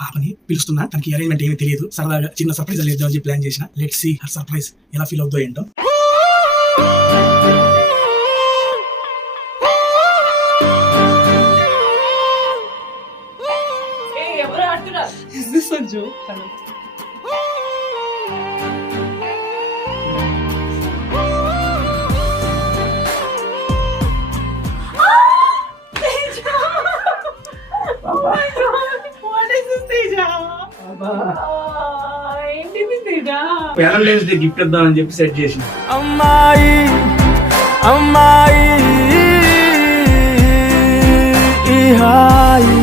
పాపని పిలుస్తున్నా, తనకి అరేంజ్మెంట్ ఏమీ తెలియదు. సరదాగా చిన్న సర్ప్రైజ్ ఇద్దామని చెప్పి ప్లాన్ చేసిన. లెట్స్ సీ హర్ సర్ప్రైజ్ ఎలా ఫీల్ అవుతుందో ఏంటో. Is this a joke? Hello. Valentine's day gift ఇద్దామని చెప్పి సెట్ చేసిన. అమ్మాయి అమ్మాయి ఈ హాయి